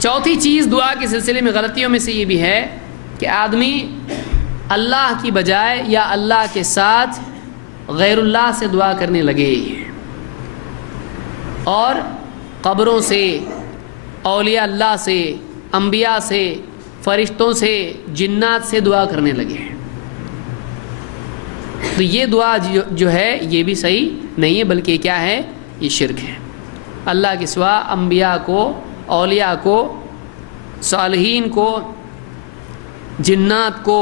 چوتھی چیز دعا کے سلسلے میں غلطیوں میں سے یہ بھی ہے کہ آدمی اللہ کی بجائے یا اللہ کے ساتھ غیر اللہ سے دعا کرنے لگے اور قبروں سے، اولیاء اللہ سے، انبیاء سے، فرشتوں سے، جنات سے دعا کرنے لگے. تو یہ دعا جو ہے یہ بھی صحیح نہیں ہے، بلکہ کیا ہے؟ یہ شرک ہے. اللہ کے سوا انبیاء کو، اولیاء کو، صالحین کو، جنات کو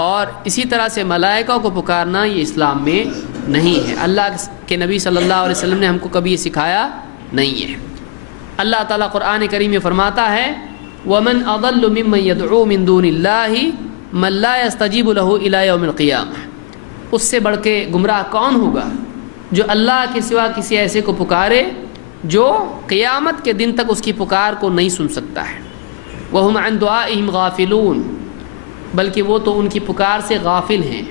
اور اسی طرح سے ملائکہ کو پکارنا یہ اسلام میں نہیں ہے. اللہ کے نبی صلی اللہ علیہ وسلم نے ہم کو کبھی یہ سکھایا نہیں ہے. اللہ تعالیٰ قرآن کریم میں فرماتا ہے وَمَنْ أَضَلُّ مِمَّنْ يَدْعُو مِن دُونِ اللَّهِ مَنْ لَا يَسْتَجِيبُ لَهُ إِلَى يَوْمِ الْقِيَامَةِ. اس سے بڑھ کے گمراہ کون ہوگا جو اللہ کے سوا کسی ایسے کو پکارے جو قیامت کے دن تک اس کی پکار کو نہیں سن سکتا ہے. وَهُمْ عَنْ دُعَائِهِمْ غَافِلُونَ، بلکہ وہ تو ان کی پکار سے غافل ہیں.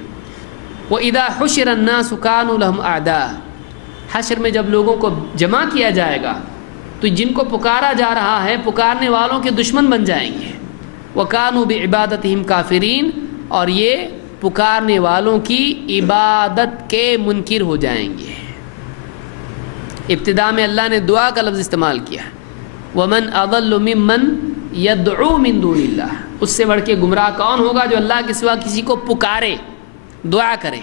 وَإِذَا حُشِرَ النَّاسُ كَانُوا لَهُمْ أَعْدَاءَ، حشر میں جب لوگوں کو جمع کیا جائے گا تو جن کو پکارا جا رہا ہے پکارنے والوں کے دشمن بن جائیں گے. وَكَانُوا بِعِبَادَتِهِمْ كَافِرِينَ، اور یہ پکارنے والوں کی عبادت کے منکر ہو جائیں گے. ابتدا میں اللہ نے دعا کا لفظ استعمال کیا وَمَنْ أَضَلُّ مِمَّنْ يَدْعُو مِن دُونِ اللَّهِ، اس سے بڑھ کے گمراہ کون ہوگا جو اللہ کے سوا کسی کو پکارے، دعا کرے.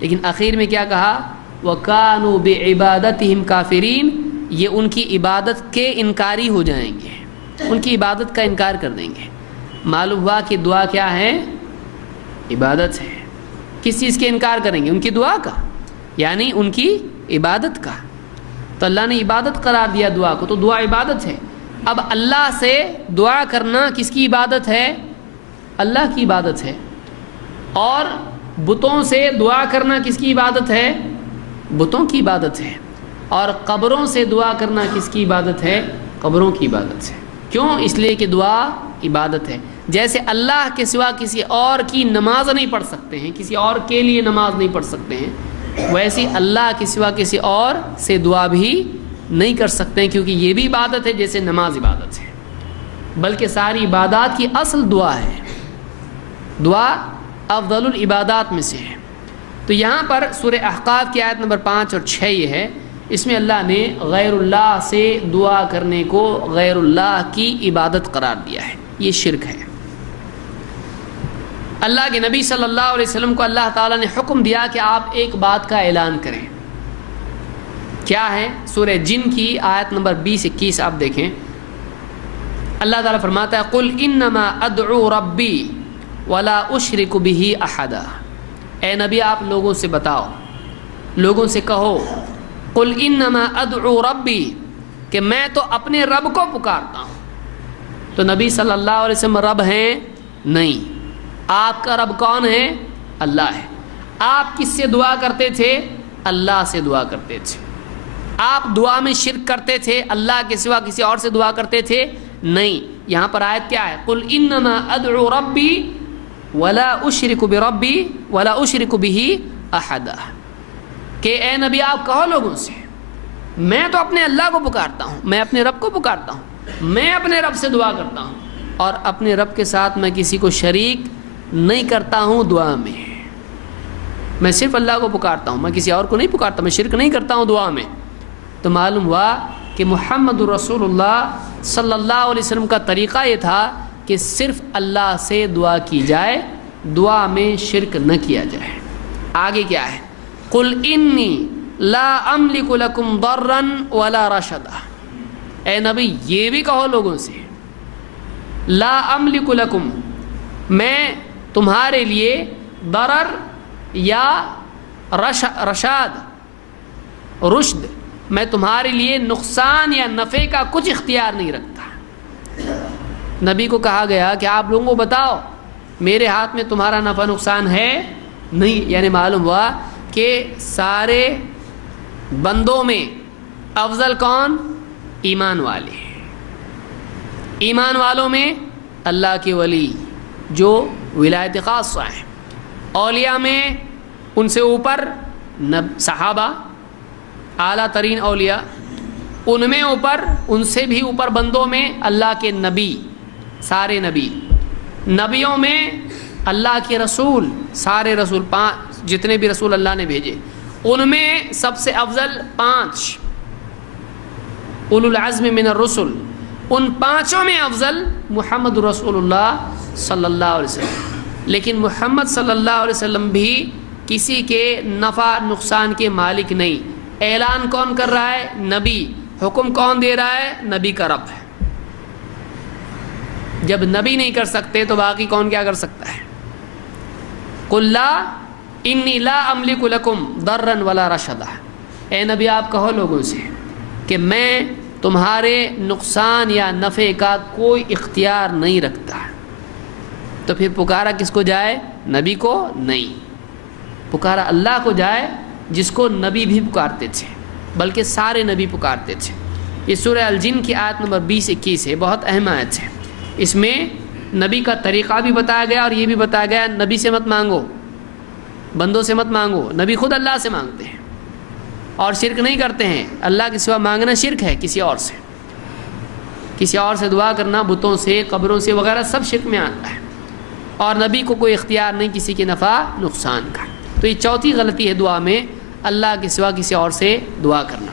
لیکن آخر میں کیا کہا؟ وَكَانُوا بِعِبَادَتِهِمْ كَافِرِينَ، یہ ان کی عبادت کے انکاری ہو جائیں گے، ان کی عبادت کا انکار کر دیں گے. معلوم ہوا کہ دعا کیا ہے؟ عبادت ہے. کس چیز کے انکار کریں گے؟ ان کی دعا کا، یعنی ان کی عبادت کا. تو اللہ نے عبادت قرار دیا دعا کو، تو دعا عبادت ہے. اب اللہ سے دعا کرنا کس کی عبادت ہے؟ اللہ کی عبادت ہے. اور بتوں سے دعا کرنا کس کی عبادت ہے؟ بتوں کی عبادت ہے. اور قبروں سے دعا کرنا کس کی عبادت ہے؟ قبروں کی عبادت ہے. کیوں؟ اس لیے کہ دعا عبادت ہے. جیسے اللہ کے سوا کسی اور کی نماز نہیں پڑھ سکتے ہیں، کسی اور کے لیے نماز نہیں پڑھ سکتے ہیں، ویسے اللہ کے سوا کسی اور سے دعا بھی نہیں کر سکتے ہیں، کیونکہ یہ بھی عبادت ہے جیسے نماز عبادت ہے. بلکہ ساری عبادات کی اصل دعا ہے. دعا افضل العبادات میں سے ہے. تو یہاں پر سورہ احقاف کی آیت نمبر 5 اور 6 یہ ہے، اس میں اللہ نے غیر اللہ سے دعا کرنے کو غیر اللہ کی عبادت قرار دیا ہے. یہ شرک ہے. اللہ کے نبی صلی اللہ علیہ وسلم کو اللہ تعالیٰ نے حکم دیا کہ آپ ایک بات کا اعلان کریں. کیا ہے؟ سورہ جن کی آیت نمبر 20-21 آپ دیکھیں. اللہ تعالیٰ فرماتا ہے قُلْ إِنَّمَا أَدْعُو رَبِّي وَلَا أُشْرِكُ بِهِ أَحَدًا. اے نبی آپ لوگوں سے بتاؤ، لوگوں سے کہو قُلْ إِنَّمَا أَدْعُو رَبِّي، کہ میں تو اپنے رب کو پکارتا ہوں. تو نبی صلی اللہ علیہ وسلم رب ہیں؟ نہیں. آپ کا رب کون ہے؟ اللہ ہے. آپ کس سے دعا کرتے تھے؟ اللہ سے دعا کرتے تھے. آپ دعا میں شرک کرتے تھے؟ اللہ کے سوا کسی اور سے دعا کرتے تھے؟ نہیں. یہاں پر آیت کیا ہے؟ قُلْ إِنَّمَا أَدْعُو رَبِّي وَلَا أُشْرِكُ بِرَبِّي وَلَا أُشْرِكُ بِهِ أَحَدًا، کہ اے نبی آپ کہو لوگوں سے میں تو اپنے اللہ کو پکارتا ہوں، میں اپنے رب کو پکارتا ہوں، میں اپنے رب سے دعا کرتا ہوں اور اپنے رب کے ساتھ میں کسی کو شریک نہیں کرتا ہوں دعا میں. میں صرف اللہ کو پکارتا ہوں، میں کسی اور کو نہیں پکارتا، میں شرک نہیں کرتا ہوں دعا میں. تو معلوم ہوا کہ محمد رسول اللہ صلی اللہ علیہ وسلم کا طریقہ یہ تھا کہ صرف اللہ سے دعا کی جائے، دعا میں شرک نہ کیا جائے. آگے کیا ہے؟ قُلْ إِنِّي لَا أَمْلِكُ لَكُمْ ضَرًّا وَلَا رَشَدًا. اے نبی یہ بھی کہو لوگوں سے لا أَمْلِكُ لَكُمْ، میں تمہارے لیے ضرر یا رشاد رشد، میں تمہارے لیے نقصان یا نفع کا کچھ اختیار نہیں رکھتا. نبی کو کہا گیا کہ آپ لوگوں کو بتاؤ میرے ہاتھ میں تمہارا نفع نقصان ہے نہیں. یعنی معلوم ہوا کہ سارے بندوں میں افضل کون؟ ایمان والے. ایمان والوں میں اللہ کے ولی جو ولایت خاصہ ہیں. اولیاء میں ان سے اوپر صحابہ، اعلیٰ ترین اولیاء. ان میں اوپر، ان سے بھی اوپر بندوں میں اللہ کے نبی، سارے نبی، نبیوں میں اللہ کے رسول، سارے رسول، جتنے بھی رسول اللہ نے بھیجے ان میں سب سے افضل 5 اولو العزم من الرسل، ان 5 میں افضل محمد رسول اللہ صلی اللہ علیہ وسلم۔ لیکن محمد صلی اللہ علیہ وسلم بھی کسی کے نفع نقصان کے مالک نہیں۔ اعلان کون کر رہا ہے؟ نبی۔ حکم کون دے رہا ہے؟ نبی کا رب ہے۔ جب نبی نہیں کر سکتے تو باقی کون کیا کر سکتا ہے؟ قل لا انی لا املک لکم ضرا ولا رشدا، اے نبی آپ کہو لوگوں سے کہ میں تمہارے نقصان یا نفع کا کوئی اختیار نہیں رکھتا۔ تو پھر پکارا کس کو جائے؟ نبی کو نہیں، پکارا اللہ کو جائے جس کو نبی بھی پکارتے تھے، بلکہ سارے نبی پکارتے تھے۔ یہ سورہ الجن کی آیت نمبر 20-21 ہے، بہت اہم آیت ہے۔ اس میں نبی کا طریقہ بھی بتایا گیا اور یہ بھی بتایا گیا نبی سے مت مانگو، بندوں سے مت مانگو، نبی خود اللہ سے مانگتے ہیں اور شرک نہیں کرتے ہیں۔ اللہ کے سوا مانگنا شرک ہے، کسی اور سے، کسی اور سے دعا کرنا، بتوں سے، قبروں سے وغیرہ سب شرک میں آتا ہے، اور نبی کو کوئی اختیار نہیں کسی کے نفع نقصان کا۔ تو یہ چوتھی غلطی ہے دعا میں، اللہ کے سوا کسی اور سے دعا کرنا۔